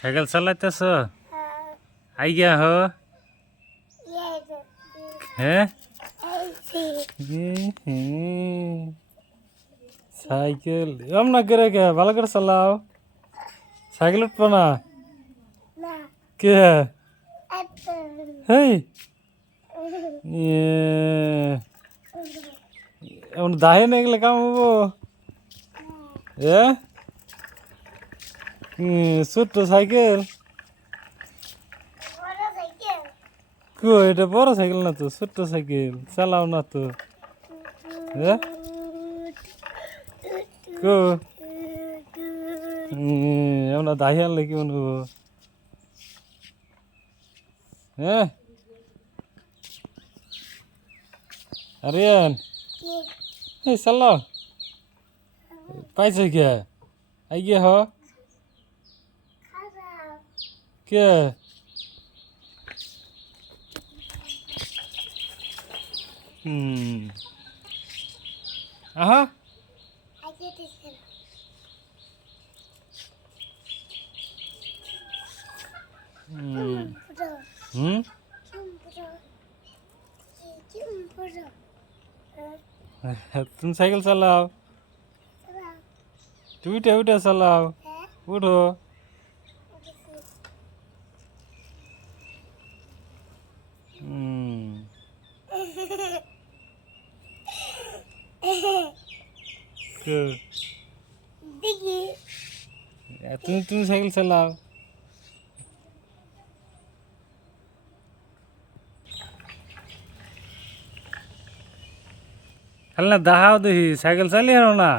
Cycle চালাইতেছ? আইগা হ। হ্যাঁ cycle না করে কে ভালো করে চালাও। সাইকেল উঠবো না কে? হেই এমন দাহে না গেলে কাম হবো। ছোট্ট সাইকেল কো? এটা বড় সাইকেল না তো, ছোট্ট সাইকেল চালাও না তো। কো আমরা দাহি আনলে কি মনে হবো? হ্যাঁ আরিয়ান এই চালাও পাইছে কে? আই গে হ কে? আহা তুমি সাইকেল চালাও, উঠে উঠে চালাও, উঠো। তুমি তুমি সাইকেল চালাও। খালি না দাহাও দেখি সাইকেল চালিয়ে না।